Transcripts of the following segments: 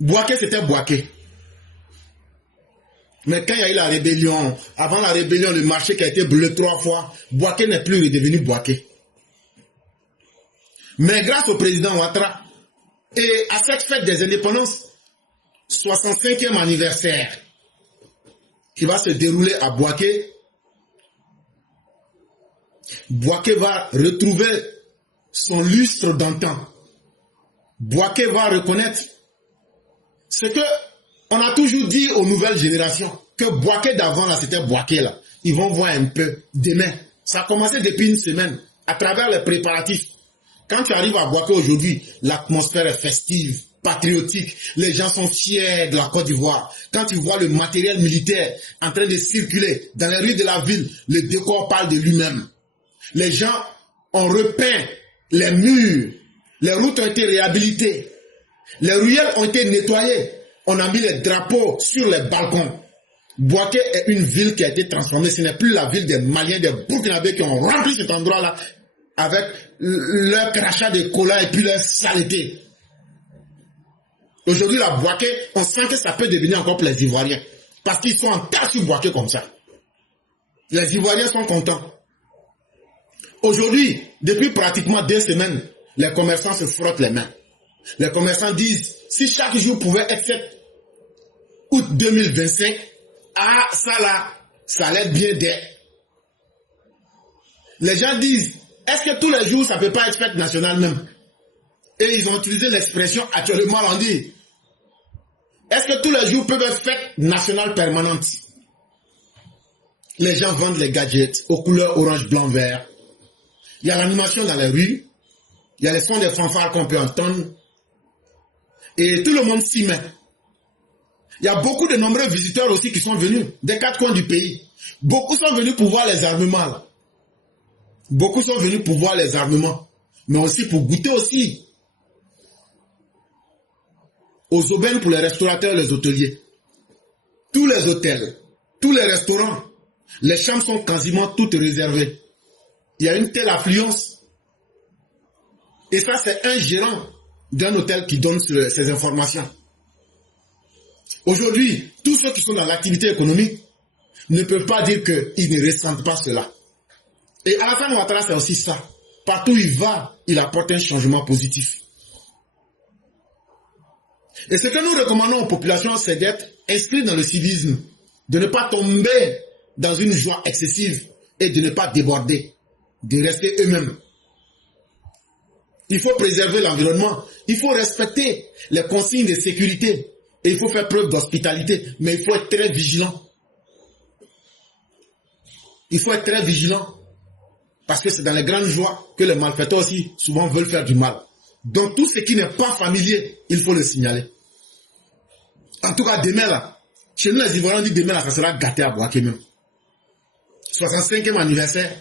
Bouaké, c'était Bouaké. Mais quand il y a eu la rébellion, avant la rébellion, le marché qui a été brûlé 3 fois, Bouaké n'est plus redevenu Bouaké. Mais grâce au président Ouattara et à cette fête des indépendances, 65e anniversaire, qui va se dérouler à Bouaké, Bouaké va retrouver son lustre d'antan. Bouaké va reconnaître ce que on a toujours dit aux nouvelles générations, que Bouaké d'avant là, c'était Bouaké là. Ils vont voir un peu demain. Ça a commencé depuis une semaine, à travers les préparatifs. Quand tu arrives à Bouaké aujourd'hui, l'atmosphère est festive, patriotique. Les gens sont fiers de la Côte d'Ivoire. Quand tu vois le matériel militaire en train de circuler dans les rues de la ville, le décor parle de lui-même. Les gens ont repeint les murs, les routes ont été réhabilitées, les ruelles ont été nettoyées, on a mis les drapeaux sur les balcons. Bouaké est une ville qui a été transformée, ce n'est plus la ville des Maliens, des Burkinabés qui ont rempli cet endroit-là avec leur crachat de cola et puis leur saleté. Aujourd'hui, la Bouaké, on sent que ça peut devenir encore pour les Ivoiriens, parce qu'ils sont en tas sur Bouaké comme ça. Les Ivoiriens sont contents. Aujourd'hui, depuis pratiquement 2 semaines, les commerçants se frottent les mains. Les commerçants disent, si chaque jour pouvait être 7 août 2025, ah, ça là, ça allait bien d'être. Les gens disent, est-ce que tous les jours, ça ne peut pas être fête nationale même? Et ils ont utilisé l'expression actuellement, on dit, est-ce que tous les jours peuvent être fête nationale permanente? Les gens vendent les gadgets aux couleurs orange, blanc, vert. Il y a l'animation dans les rues, il y a les sons des fanfares qu'on peut entendre, et tout le monde s'y met. Il y a beaucoup de nombreux visiteurs aussi qui sont venus des 4 coins du pays. Beaucoup sont venus pour voir les armements. Là. Beaucoup sont venus pour voir les armements, mais aussi pour goûter aussi aux aubaines pour les restaurateurs et les hôteliers. Tous les hôtels, tous les restaurants, les chambres sont quasiment toutes réservées. Il y a une telle affluence. Et ça, c'est un gérant d'un hôtel qui donne ces informations. Aujourd'hui, tous ceux qui sont dans l'activité économique ne peuvent pas dire qu'ils ne ressentent pas cela. Et Alassane Ouattara, c'est aussi ça. Partout où il va, il apporte un changement positif. Et ce que nous recommandons aux populations, c'est d'être inscrits dans le civisme, de ne pas tomber dans une joie excessive et de ne pas déborder, de rester eux-mêmes. Il faut préserver l'environnement, il faut respecter les consignes de sécurité et il faut faire preuve d'hospitalité, mais il faut être très vigilant. Il faut être très vigilant parce que c'est dans les grandes joies que les malfaiteurs aussi souvent veulent faire du mal. Donc tout ce qui n'est pas familier, il faut le signaler. En tout cas, demain là, chez nous les Ivoiriens, on dit demain là, ça sera gâté à Bouaké même. 65e anniversaire.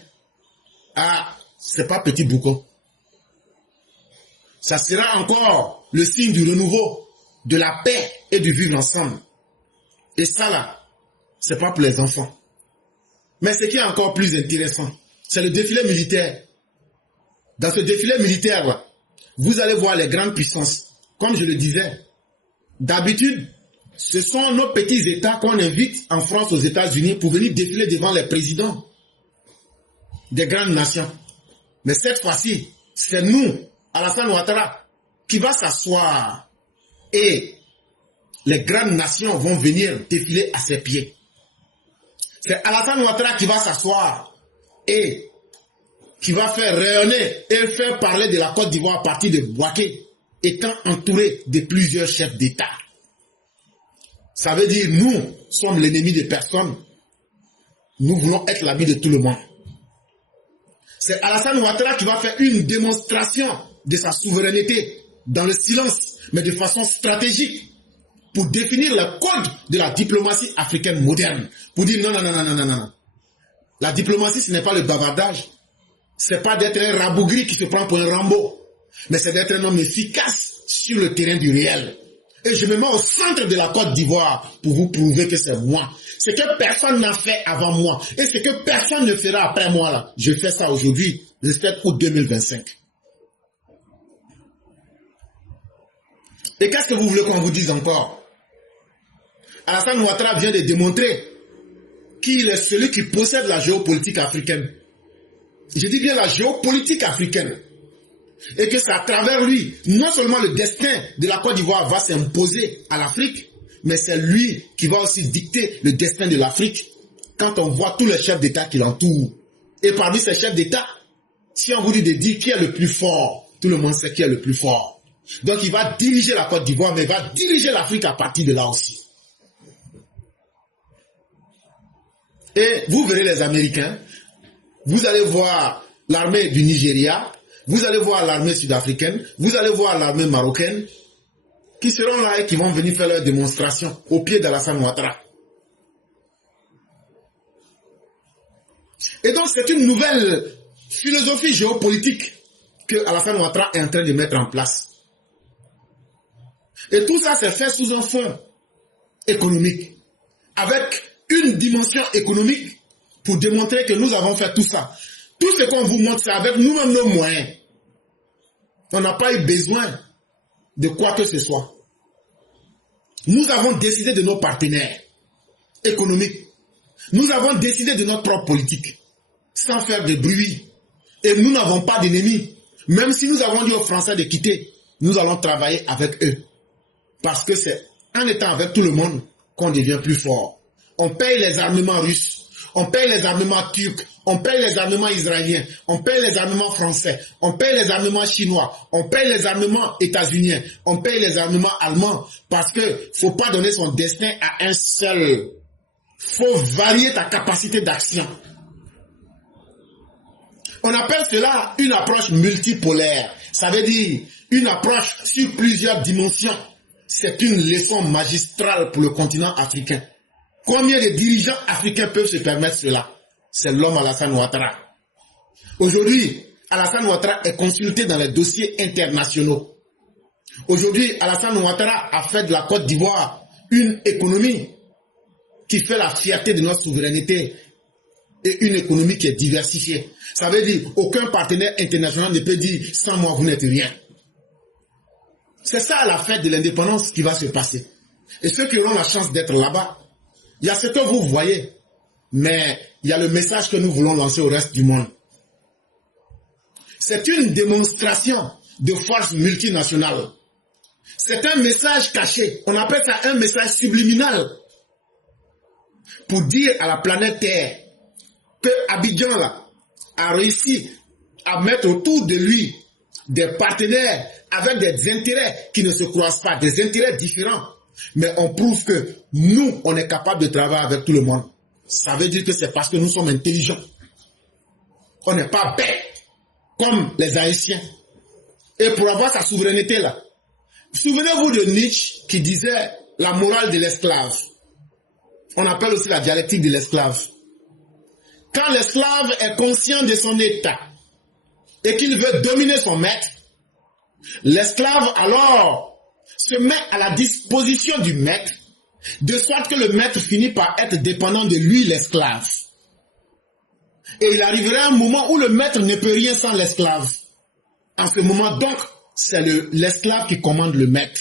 Ah, c'est pas petit boucan. Ça sera encore le signe du renouveau, de la paix et du vivre ensemble. Et ça là, c'est pas pour les enfants. Mais ce qui est encore plus intéressant, c'est le défilé militaire. Dans ce défilé militaire, là, vous allez voir les grandes puissances. Comme je le disais, d'habitude, ce sont nos petits États qu'on invite en France, aux États-Unis, pour venir défiler devant les présidents des grandes nations. Mais cette fois-ci, c'est nous, Alassane Ouattara, qui va s'asseoir et les grandes nations vont venir défiler à ses pieds. C'est Alassane Ouattara qui va s'asseoir et qui va faire rayonner et faire parler de la Côte d'Ivoire à partir de Bouaké, étant entouré de plusieurs chefs d'État. Ça veut dire nous sommes l'ennemi de personne. Nous voulons être l'ami de tout le monde. C'est Alassane Ouattara qui va faire une démonstration de sa souveraineté dans le silence, mais de façon stratégique, pour définir le code de la diplomatie africaine moderne. Pour dire non, non, non, non, non, non, non. La diplomatie, ce n'est pas le bavardage. Ce n'est pas d'être un rabougri qui se prend pour un Rambo. Mais c'est d'être un homme efficace sur le terrain du réel. Et je me mets au centre de la Côte d'Ivoire pour vous prouver que c'est moi. Ce que personne n'a fait avant moi. Et ce que personne ne fera après moi là. Je fais ça aujourd'hui. J'espère août 2025. Et qu'est-ce que vous voulez qu'on vous dise encore? Alassane Ouattara vient de démontrer qu'il est celui qui possède la géopolitique africaine. Je dis bien la géopolitique africaine. Et que c'est à travers lui, non seulement le destin de la Côte d'Ivoire va s'imposer à l'Afrique, mais c'est lui qui va aussi dicter le destin de l'Afrique quand on voit tous les chefs d'État qui l'entourent. Et parmi ces chefs d'État, si on vous dit de dire qui est le plus fort, tout le monde sait qui est le plus fort. Donc il va diriger la Côte d'Ivoire, mais il va diriger l'Afrique à partir de là aussi. Et vous verrez les Américains, vous allez voir l'armée du Nigeria, vous allez voir l'armée sud-africaine, vous allez voir l'armée marocaine, qui seront là et qui vont venir faire leur démonstration au pied d'Alassane Ouattara. Et donc c'est une nouvelle philosophie géopolitique que Alassane Ouattara est en train de mettre en place. Et tout ça c'est fait sous un fond économique, avec une dimension économique pour démontrer que nous avons fait tout ça. Tout ce qu'on vous montre, c'est avec nous-mêmes nos moyens. On n'a pas eu besoin de quoi que ce soit. Nous avons décidé de nos partenaires économiques. Nous avons décidé de notre propre politique, sans faire de bruit. Et nous n'avons pas d'ennemis. Même si nous avons dit aux Français de quitter, nous allons travailler avec eux. Parce que c'est en étant avec tout le monde qu'on devient plus fort. On paye les armements russes, on paye les armements turcs, on paye les armements israéliens, on paye les armements français, on paye les armements chinois, on paye les armements états-uniens, on paye les armements allemands, parce que faut pas donner son destin à un seul. Faut varier ta capacité d'action. On appelle cela une approche multipolaire. Ça veut dire une approche sur plusieurs dimensions. C'est une leçon magistrale pour le continent africain. Combien de dirigeants africains peuvent se permettre cela? C'est l'homme Alassane Ouattara. Aujourd'hui, Alassane Ouattara est consulté dans les dossiers internationaux. Aujourd'hui, Alassane Ouattara a fait de la Côte d'Ivoire une économie qui fait la fierté de notre souveraineté et une économie qui est diversifiée. Ça veut dire aucun partenaire international ne peut dire sans moi vous n'êtes rien. C'est ça la fête de l'indépendance qui va se passer. Et ceux qui auront la chance d'être là-bas, il y a ce que vous voyez, mais il y a le message que nous voulons lancer au reste du monde. C'est une démonstration de force multinationale. C'est un message caché. On appelle ça un message subliminal. Pour dire à la planète Terre que Abidjan là, a réussi à mettre autour de lui des partenaires avec des intérêts qui ne se croisent pas, des intérêts différents. Mais on prouve que nous, on est capable de travailler avec tout le monde. Ça veut dire que c'est parce que nous sommes intelligents. On n'est pas bêtes comme les Haïtiens. Et pour avoir sa souveraineté là, souvenez-vous de Nietzsche qui disait la morale de l'esclave. On appelle aussi la dialectique de l'esclave. Quand l'esclave est conscient de son état et qu'il veut dominer son maître, l'esclave alors se met à la disposition du maître, de sorte que le maître finit par être dépendant de lui, l'esclave. Et il arrivera un moment où le maître ne peut rien sans l'esclave. En ce moment, donc, c'est l'esclave qui commande le maître.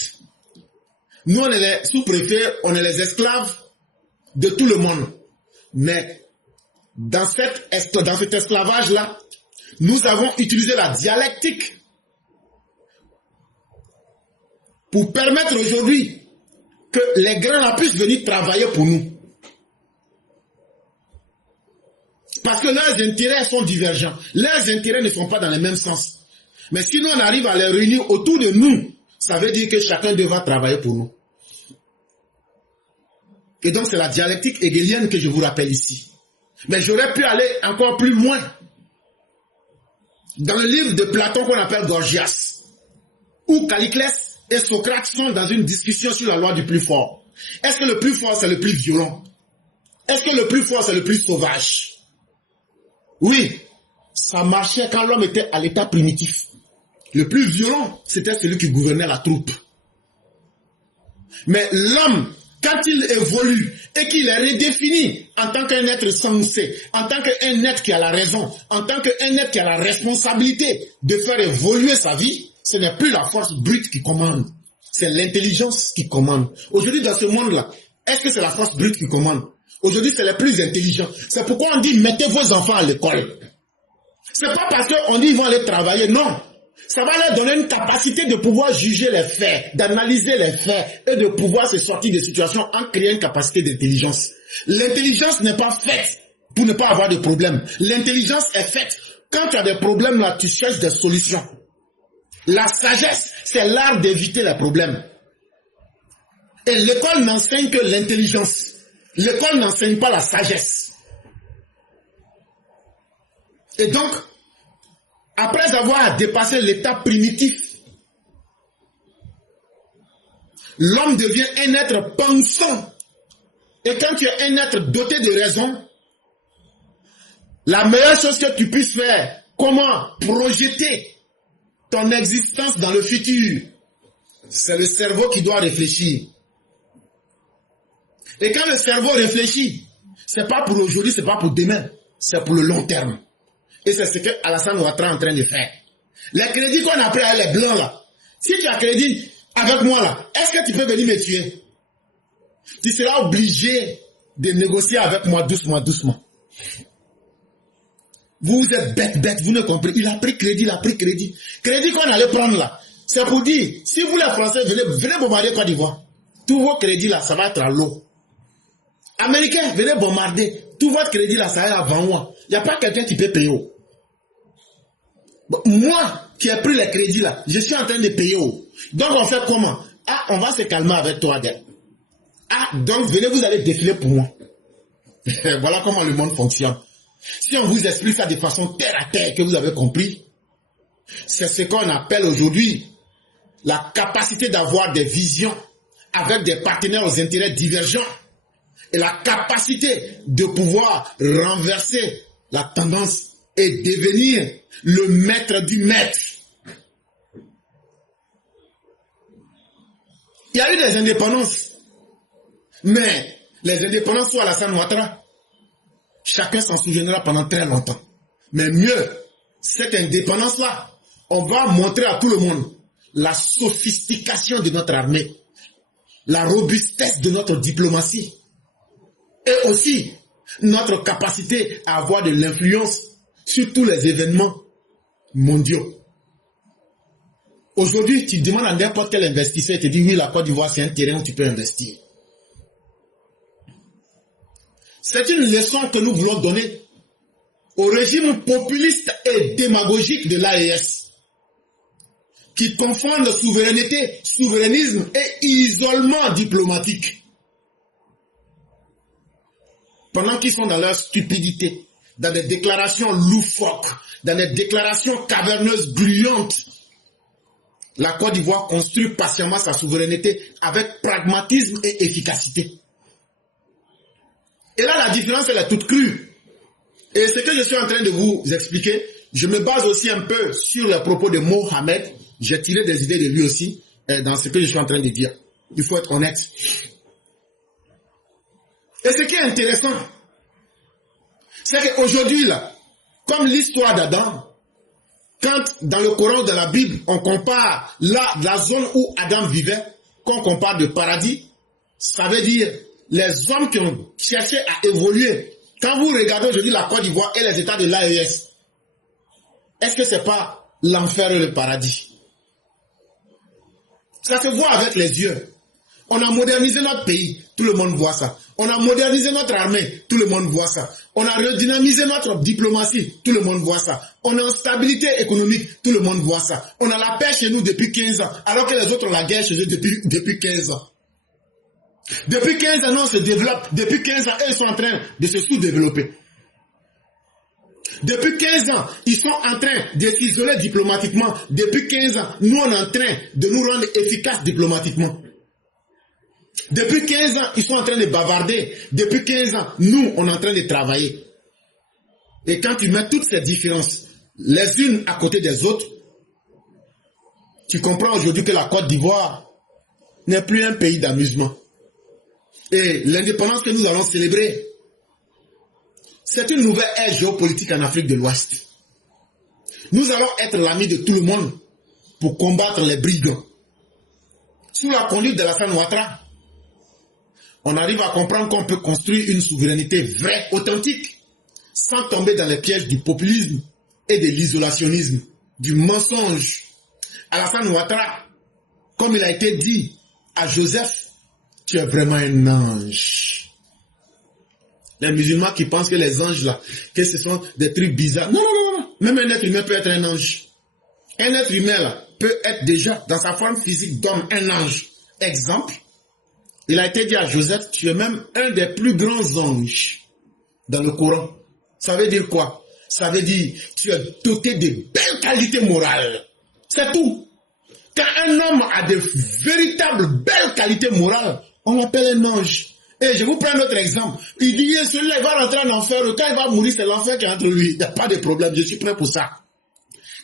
Nous, on est les sous-préfets, on est les esclaves de tout le monde. Mais dans cet esclavage-là, nous avons utilisé la dialectique pour permettre aujourd'hui que les grands là puissent venir travailler pour nous. Parce que leurs intérêts sont divergents. Leurs intérêts ne sont pas dans le même sens. Mais si nous on arrive à les réunir autour de nous, ça veut dire que chacun devra travailler pour nous. Et donc c'est la dialectique hegelienne que je vous rappelle ici. Mais j'aurais pu aller encore plus loin. Dans le livre de Platon qu'on appelle Gorgias, où Calliclès et Socrate sont dans une discussion sur la loi du plus fort. Est-ce que le plus fort c'est le plus violent? Est-ce que le plus fort c'est le plus sauvage? Oui, ça marchait quand l'homme était à l'état primitif. Le plus violent, c'était celui qui gouvernait la troupe. Mais l'homme, quand il évolue et qu'il est redéfini en tant qu'un être sensé, en tant qu'un être qui a la raison, en tant qu'un être qui a la responsabilité de faire évoluer sa vie, ce n'est plus la force brute qui commande. c'est l'intelligence qui commande. Aujourd'hui, dans ce monde-là, est-ce que c'est la force brute qui commande? Aujourd'hui, c'est les plus intelligents. C'est pourquoi on dit, mettez vos enfants à l'école. C'est pas parce qu'on dit, ils vont aller travailler, non. Ça va leur donner une capacité de pouvoir juger les faits, d'analyser les faits et de pouvoir se sortir des situations en créant une capacité d'intelligence. L'intelligence n'est pas faite pour ne pas avoir de problème. L'intelligence est faite. Quand tu as des problèmes là, tu cherches des solutions. La sagesse, c'est l'art d'éviter les problèmes. Et l'école n'enseigne que l'intelligence. L'école n'enseigne pas la sagesse. Et donc, après avoir dépassé l'état primitif, l'homme devient un être pensant. Et quand tu es un être doté de raison, la meilleure chose que tu puisses faire, comment projeter ton existence dans le futur, c'est le cerveau qui doit réfléchir. Et quand le cerveau réfléchit, c'est pas pour aujourd'hui, c'est pas pour demain, c'est pour le long terme. Et c'est ce que Alassane Ouattara est en train de faire. Les crédits qu'on a pris à les blancs là, si tu as crédit avec moi là, est-ce que tu peux venir me tuer? Tu seras obligé de négocier avec moi doucement, doucement. Vous êtes bête, vous ne comprenez. Il a pris crédit, il a pris crédit. Crédit qu'on allait prendre là, c'est pour dire, si vous les Français venez bombarder Côte d'Ivoire, tous vos crédits là, ça va être à l'eau. Américains, venez bombarder, tout votre crédit là, ça va être avant moi. Il n'y a pas quelqu'un qui peut payer. Bon, moi qui ai pris les crédits là, je suis en train de payer. Donc on fait comment? Ah, on va se calmer avec toi, Adèle. Ah, donc venez, vous allez défiler pour moi. Voilà comment le monde fonctionne. Si on vous explique ça de façon terre à terre, que vous avez compris, c'est ce qu'on appelle aujourd'hui la capacité d'avoir des visions avec des partenaires aux intérêts divergents et la capacité de pouvoir renverser la tendance et devenir le maître du maître. Il y a eu des indépendances, mais les indépendances sont Alassane Ouattara. Chacun s'en souviendra pendant très longtemps. Mais mieux, cette indépendance-là, on va montrer à tout le monde la sophistication de notre armée, la robustesse de notre diplomatie et aussi notre capacité à avoir de l'influence sur tous les événements mondiaux. Aujourd'hui, tu demandes à n'importe quel investisseur et te dit oui, la Côte d'Ivoire, c'est un terrain où tu peux investir. C'est une leçon que nous voulons donner au régime populiste et démagogique de l'AES, qui confondent souveraineté, souverainisme et isolement diplomatique. Pendant qu'ils sont dans leur stupidité, dans des déclarations loufoques, dans des déclarations caverneuses, gluantes, la Côte d'Ivoire construit patiemment sa souveraineté avec pragmatisme et efficacité. Et là, la différence, elle est toute crue. Et ce que je suis en train de vous expliquer, je me base aussi un peu sur les propos de Mohamed. J'ai tiré des idées de lui aussi, dans ce que je suis en train de dire. Il faut être honnête. Et ce qui est intéressant, c'est qu'aujourd'hui, là, comme l'histoire d'Adam, quand dans le Coran, dans la Bible, on compare la zone où Adam vivait, qu'on compare de paradis, ça veut dire les hommes qui ont cherché à évoluer. Quand vous regardez aujourd'hui la Côte d'Ivoire et les États de l'AES, est-ce que c'est pas l'enfer et le paradis? Ça se voit avec les yeux. On a modernisé notre pays, tout le monde voit ça. On a modernisé notre armée, tout le monde voit ça. On a redynamisé notre diplomatie, tout le monde voit ça. On a une stabilité économique, tout le monde voit ça. On a la paix chez nous depuis 15 ans, alors que les autres ont la guerre chez eux depuis 15 ans. Depuis 15 ans, on se développe. Depuis 15 ans, eux sont en train de se sous-développer. Depuis 15 ans, ils sont en train de s'isoler diplomatiquement. Depuis 15 ans, nous, on est en train de nous rendre efficaces diplomatiquement. Depuis 15 ans, ils sont en train de bavarder. Depuis 15 ans, nous, on est en train de travailler. Et quand tu mets toutes ces différences, les unes à côté des autres, tu comprends aujourd'hui que la Côte d'Ivoire n'est plus un pays d'amusement. Et l'indépendance que nous allons célébrer, c'est une nouvelle ère géopolitique en Afrique de l'Ouest. Nous allons être l'ami de tout le monde pour combattre les brigands. Sous la conduite d'Alassane Ouattara, on arrive à comprendre qu'on peut construire une souveraineté vraie, authentique, sans tomber dans les pièges du populisme et de l'isolationnisme, du mensonge. Alassane Ouattara, comme il a été dit à Joseph, tu es vraiment un ange. Les musulmans qui pensent que les anges là, que ce sont des trucs bizarres. Non, non, non, non. Même un être humain peut être un ange. Un être humain là, peut être déjà dans sa forme physique d'homme un ange. Exemple, il a été dit à Joseph, tu es même un des plus grands anges dans le Coran. Ça veut dire quoi? Ça veut dire, tu es doté de belles qualités morales. C'est tout. Quand un homme a de véritables belles qualités morales, on l'appelle un ange. Et je vous prends un autre exemple. Il dit, celui-là, il va rentrer en enfer. Quand il va mourir, c'est l'enfer qui est entre lui. Il n'y a pas de problème, je suis prêt pour ça.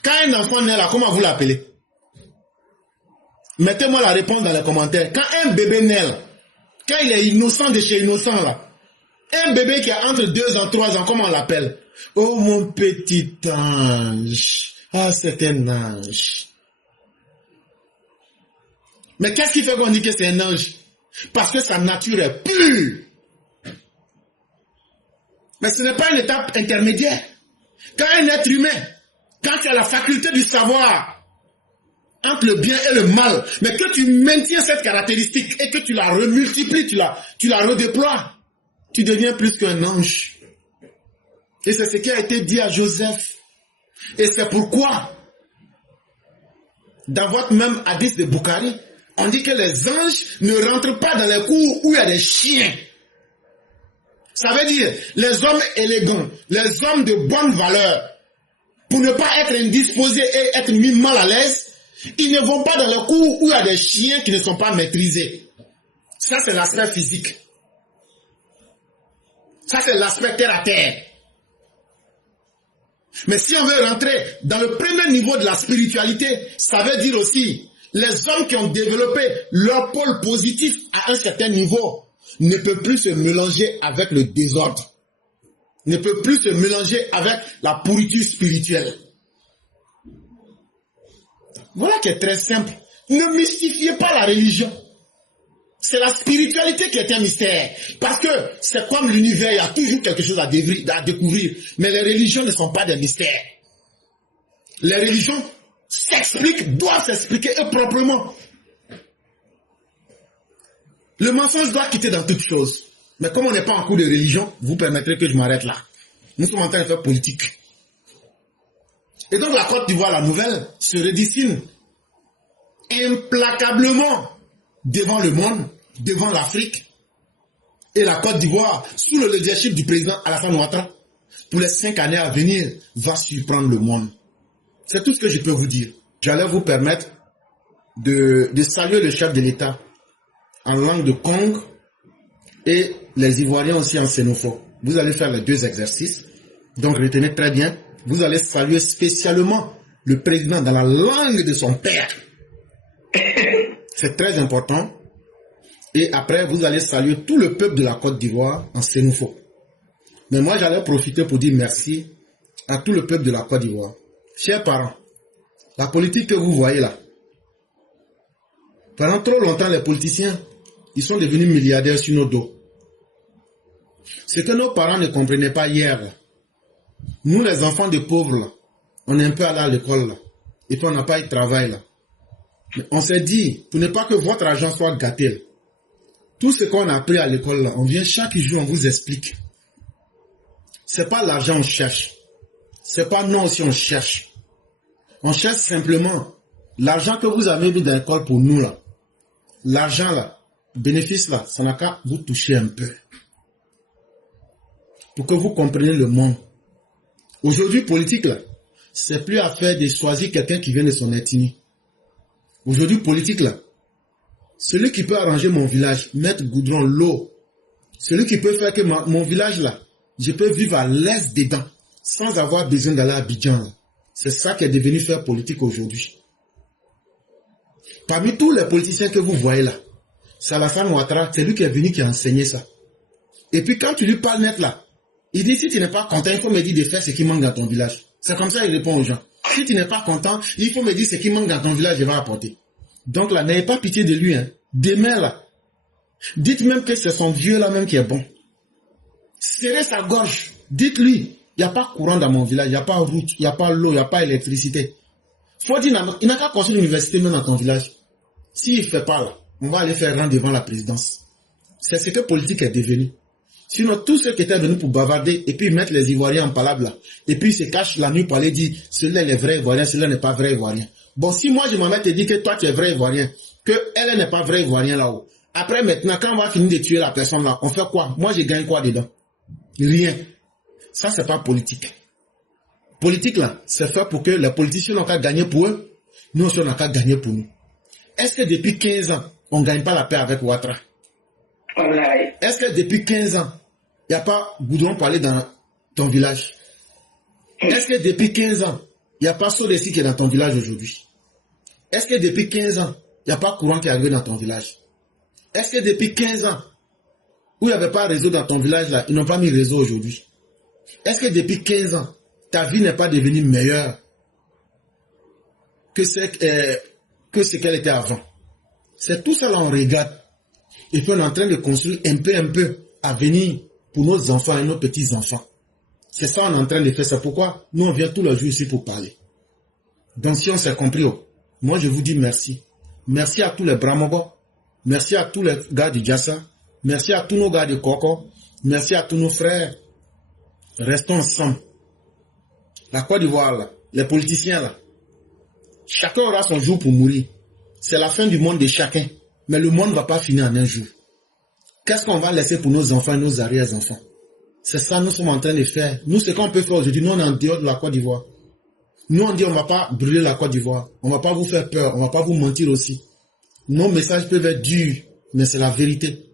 Quand un enfant naît là, comment vous l'appelez? Mettez-moi la réponse dans les commentaires. Quand un bébé naît là, quand il est innocent de chez innocent là, un bébé qui a entre 2 ans, 3 ans, comment on l'appelle? Oh mon petit ange. Ah, c'est un ange. Mais qu'est-ce qui fait qu'on dit que c'est un ange? Parce que sa nature est pure. Mais ce n'est pas une étape intermédiaire. Quand un être humain, quand tu as la faculté du savoir entre le bien et le mal, mais que tu maintiens cette caractéristique et que tu la remultiplies, tu la redéploies, tu deviens plus qu'un ange. Et c'est ce qui a été dit à Joseph. Et c'est pourquoi, dans votre même hadith de Bukhari, on dit que les anges ne rentrent pas dans les cours où il y a des chiens. Ça veut dire, les hommes élégants, les hommes de bonne valeur, pour ne pas être indisposés et être mis mal à l'aise, ils ne vont pas dans les cours où il y a des chiens qui ne sont pas maîtrisés. Ça, c'est l'aspect physique. Ça, c'est l'aspect terre à terre. Mais si on veut rentrer dans le premier niveau de la spiritualité, ça veut dire aussi, les hommes qui ont développé leur pôle positif à un certain niveau ne peuvent plus se mélanger avec le désordre, ne peuvent plus se mélanger avec la pourriture spirituelle. Voilà qui est très simple. Ne mystifiez pas la religion. C'est la spiritualité qui est un mystère. Parce que c'est comme l'univers, il y a toujours quelque chose à découvrir. Mais les religions ne sont pas des mystères. Les religions s'expliquent, doivent s'expliquer et proprement. Le mensonge doit quitter dans toutes choses. Mais comme on n'est pas en cours de religion, vous permettrez que je m'arrête là. Nous sommes en train de faire politique. Et donc la Côte d'Ivoire, la nouvelle, se redessine implacablement devant le monde, devant l'Afrique. Et la Côte d'Ivoire, sous le leadership du président Alassane Ouattara, pour les 5 années à venir, va surprendre le monde. C'est tout ce que je peux vous dire. J'allais vous permettre de saluer le chef de l'État en langue de Kong et les Ivoiriens aussi en sénophone. Vous allez faire les 2 exercices. Donc retenez très bien. Vous allez saluer spécialement le président dans la langue de son père. C'est très important. Et après, vous allez saluer tout le peuple de la Côte d'Ivoire en sénophone. Mais moi, j'allais profiter pour dire merci à tout le peuple de la Côte d'Ivoire. Chers parents, la politique que vous voyez là, pendant trop longtemps, les politiciens, ils sont devenus milliardaires sur nos dos. Ce que nos parents ne comprenaient pas hier, là, nous les enfants de pauvres, là, on est un peu allés à l'école, là, et puis on n'a pas eu de travail. Là. Mais on s'est dit, pour ne pas que votre argent soit gâté, là, tout ce qu'on a appris à l'école, là, on vient chaque jour, on vous explique. C'est pas l'argent qu'on cherche. C'est pas nous aussi on cherche. On cherche simplement l'argent que vous avez mis dans l'école pour nous là. L'argent là, bénéfice là, ça n'a qu'à vous toucher un peu. Pour que vous compreniez le monde. Aujourd'hui, politique là, c'est plus affaire de choisir quelqu'un qui vient de son ethnie. Aujourd'hui, politique là, celui qui peut arranger mon village, mettre goudron, l'eau, celui qui peut faire que mon village là, je peux vivre à l'aise dedans, sans avoir besoin d'aller à Abidjan. C'est ça qui est devenu faire politique aujourd'hui. Parmi tous les politiciens que vous voyez là, c'est Alassane Ouattara, c'est lui qui est venu qui a enseigné ça. Et puis quand tu lui parles net là, il dit si tu n'es pas content, il faut me dire de faire ce qui manque dans ton village. C'est comme ça qu'il répond aux gens. Si tu n'es pas content, il faut me dire ce qui manque dans ton village, je vais apporter. Donc là, n'ayez pas pitié de lui. Hein. Demain là, dites même que c'est son vieux là même qui est bon. Serrez sa gorge. Dites-lui, il n'y a pas courant dans mon village, il n'y a pas route, il n'y a pas l'eau, il n'y a pas électricité. Faut dire, il n'a qu'à construire l'université même dans ton village. S'il ne fait pas là, on va aller faire rang devant la présidence. C'est ce que politique est devenu. Sinon, tous ceux qui étaient venus pour bavarder et puis mettre les Ivoiriens en palabre là, et puis ils se cachent la nuit pour aller dire, celui-là est vrai Ivoirien, celui-là n'est pas vrai Ivoirien. Bon, si moi je m'en mets te dire que toi tu es vrai Ivoirien, que elle n'est pas vrai Ivoirien là-haut. Après maintenant, quand on va finir de tuer la personne là, on fait quoi? Moi je gagne quoi dedans? Rien. Ça c'est pas politique. Politique là, c'est fait pour que les politiciens n'ont qu'à gagner pour eux, nous aussi on n'a qu'à gagner pour nous. Est-ce que depuis 15 ans, on ne gagne pas la paix avec Ouattara? Est-ce que depuis 15 ans, il n'y a pas Goudron pour aller dans ton village? Est-ce que depuis 15 ans, il n'y a pas Sodesi qui est dans ton village aujourd'hui? Est-ce que depuis 15 ans, il n'y a pas courant qui est arrivé dans ton village? Est-ce que depuis 15 ans, où il n'y avait pas réseau dans ton village là, ils n'ont pas mis réseau aujourd'hui? Est-ce que depuis 15 ans, ta vie n'est pas devenue meilleure que ce qu'elle était avant? C'est tout ça là on regarde. Et puis on est en train de construire un peu à venir pour nos enfants et nos petits-enfants. C'est ça on est en train de faire. C'est pourquoi nous on vient tous les jours ici pour parler. Donc si on s'est compris, moi je vous dis merci. Merci à tous les Bramogo. Merci à tous les gars du Djassa. Merci à tous nos gars de Koko. Merci à tous nos frères. Restons ensemble. La Côte d'Ivoire là, les politiciens là, chacun aura son jour pour mourir. C'est la fin du monde de chacun. Mais le monde ne va pas finir en un jour. Qu'est-ce qu'on va laisser pour nos enfants et nos arrière-enfants? C'est ça que nous sommes en train de faire. Nous, ce qu'on peut faire aujourd'hui, nous, on est en dehors de la Côte d'Ivoire. Nous, on dit, on ne va pas brûler la Côte d'Ivoire. On ne va pas vous faire peur. On ne va pas vous mentir aussi. Nos messages peuvent être durs, mais c'est la vérité.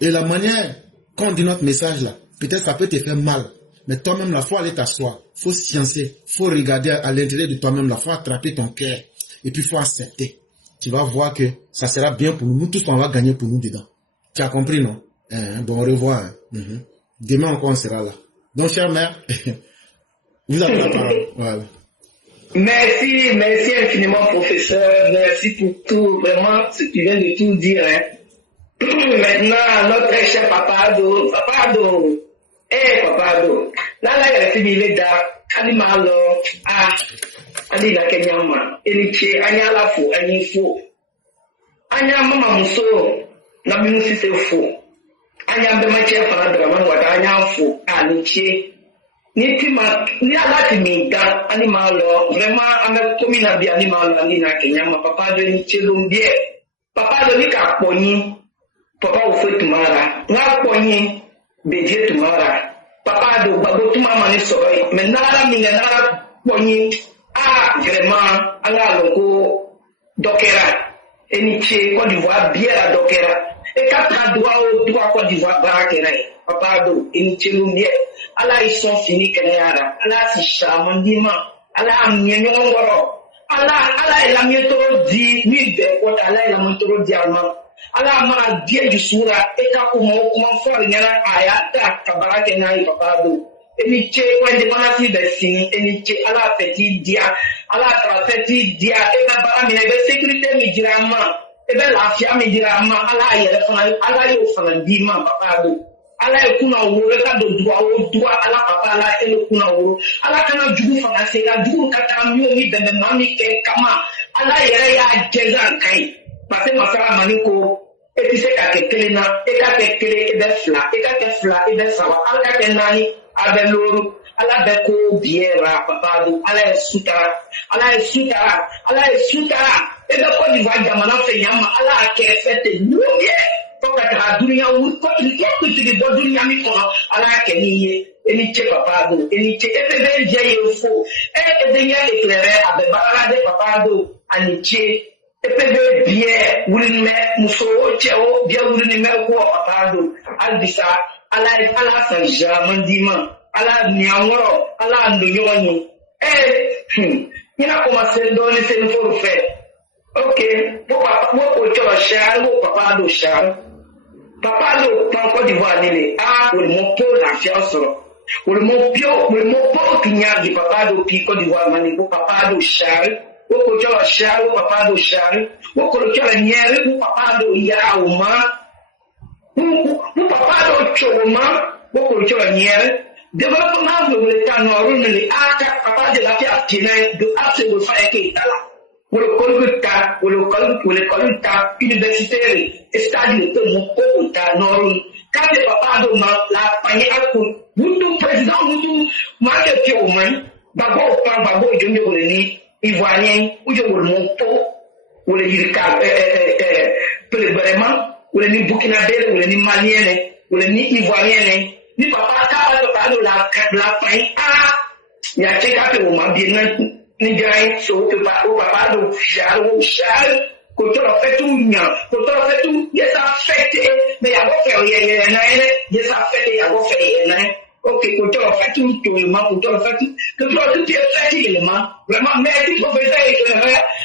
Et la manière qu'on dit notre message là, peut-être ça peut te faire mal. Mais toi-même, il faut aller t'asseoir. Il faut sciencer. Il faut regarder à l'intérieur de toi-même. Il faut attraper ton cœur. Et puis, il faut accepter. Tu vas voir que ça sera bien pour nous. Nous tous, on va gagner pour nous dedans. Tu as compris, non? Bon, au revoir. Demain encore, on sera là. Donc, chère mère, vous avez la parole. Voilà. Merci infiniment, professeur. Merci pour tout. Vraiment, ce que tu viens de tout dire. Hein. Maintenant, notre très cher Papa Ado. Papa Ado. Là, il a fini les dates. Animal, adi la kenyama eliche anya alafu anyifo anya mama muso na binusi sefo anya bemache fana drama wata anya fo aliche ni pima ni alati minga animal vraiment ame komina bi animal ali na kenyama papa de ni chelumbie papa de ni ka poni papa o fe tumara na poni beje tumara papa do babo tumama ni so mais na minga na poni vraiment, ala loko dokera, eniche Côte d'Ivoire bien la dokera. Et quand on doit Côte d'Ivoire barakera, papa do eniche lumbie, ala ils sont finis kenyara, ala si chamandima, ala amnyonyongoro, ala la mietoro di ni de Côte, ala la mietoro di alma, ala ma die du sura, et quand on fait nyara ayata kabarakena papa do. Eniche when the manasi be sing eniche ala petit dia ala petit dia e na bara mi na be sécurité mi dirama e be lafia mi dirama ala yele fana ala yo fana di ma papa do ala e kuna wo e ka do dua ala papa ala e kuna wo ala kana jugu fana se la jugu kata mi o mi be na mi ke kama ala yele ya jeza kai parce que masala maniko e ti se ka ke kelena e ka ke kele e be fla e ka ke fla e be sawa ala ka ke nani Abeloro, ala beko biera, papa do, ala sutara, ebe Côte d'Ivoire jamana fe yama, ala ke fete lumie, toka ta dunia wu, ko tu di bo dunia mi kono, ala ke niye, eni che papa do, eni che ebe be je yefo, ebe nya éclairer abeba ala de papa do, ani che ebe be bien, wulime muso cheo, bien wulime ko papa do, albisa ala sanja mandima ala niamoro ala ndonyoni mina commencer donner c'est faut faire OK papa mo ko cho char mo papa do pa Côte d'Ivoire ni o mo po la fiaso o mo po kinya di papa do pi Côte d'Ivoire mani ko papa do char Woko chola sharu, papa do sharu. Woko chola nyere, papa do yauma. Papa do choma, woko chola nyere. Développement de l'État nord, les actes papa de la terre de actes de faire qui est là. Pour le collecta, pour le collecta universitaire, et c'est-à-dire que mon collecta nord, quand le papa de la panier à coup, vous président, vous marquez au moins, d'abord, d'abord, je me voulais ivoirien, ou je voulais mon pot, ou les irka, vraiment, ou les burkinabé, ou les maliens, ou les ivoiriens, ni papa papa de la faim il y a quelqu'un qui m'a bien ni gagne so que papa de char quand on fait tout quand on fait tout il y a ça fait mais il y a pas fait il y a ça fait il y a pas fait ok quand on fait tout quand on fait tout est fait également vraiment merci professeur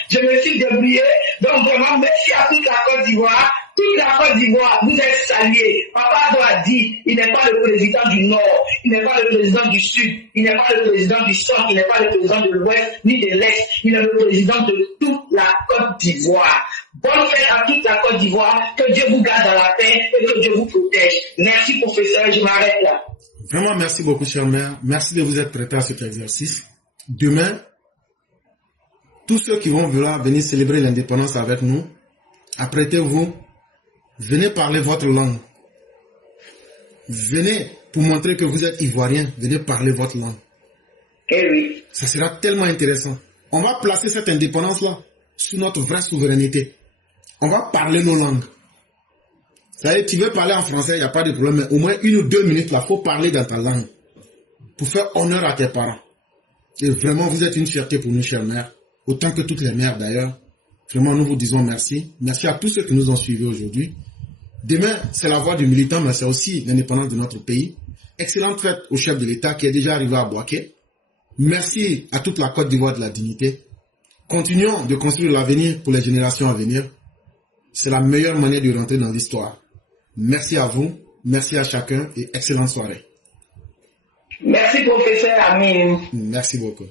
je me suis débrouillé donc vraiment merci à toute la Côte d'Ivoire. Toute la Côte d'Ivoire, vous êtes salués. Papa doit dire, il n'est pas le président du Nord, il n'est pas le président du Sud, il n'est pas le président du Centre, il n'est pas le président de l'Ouest ni de l'Est, il est le président de toute la Côte d'Ivoire. Bonne fête à toute la Côte d'Ivoire, que Dieu vous garde dans la paix et que Dieu vous protège. Merci professeur, je m'arrête là. Vraiment, merci beaucoup, cher maire. Merci de vous être prêté à cet exercice. Demain, tous ceux qui vont vouloir venir célébrer l'indépendance avec nous, apprêtez-vous. Venez parler votre langue. Venez pour montrer que vous êtes ivoirien. Venez parler votre langue. Eh oui. Ça sera tellement intéressant. On va placer cette indépendance-là sous notre vraie souveraineté. On va parler nos langues. Ça y est, tu veux parler en français, il n'y a pas de problème. Mais au moins 1 ou 2 minutes, il faut parler dans ta langue. Pour faire honneur à tes parents. Et vraiment, vous êtes une fierté pour nous, chère mère. Autant que toutes les mères d'ailleurs. Vraiment, nous vous disons merci. Merci à tous ceux qui nous ont suivis aujourd'hui. Demain, c'est la voix du militant, mais c'est aussi l'indépendance de notre pays. Excellente fête au chef de l'État qui est déjà arrivé à Bouaké. Merci à toute la Côte d'Ivoire de la dignité. Continuons de construire l'avenir pour les générations à venir. C'est la meilleure manière de rentrer dans l'histoire. Merci à vous, merci à chacun et excellente soirée. Merci professeur Amin. Merci beaucoup.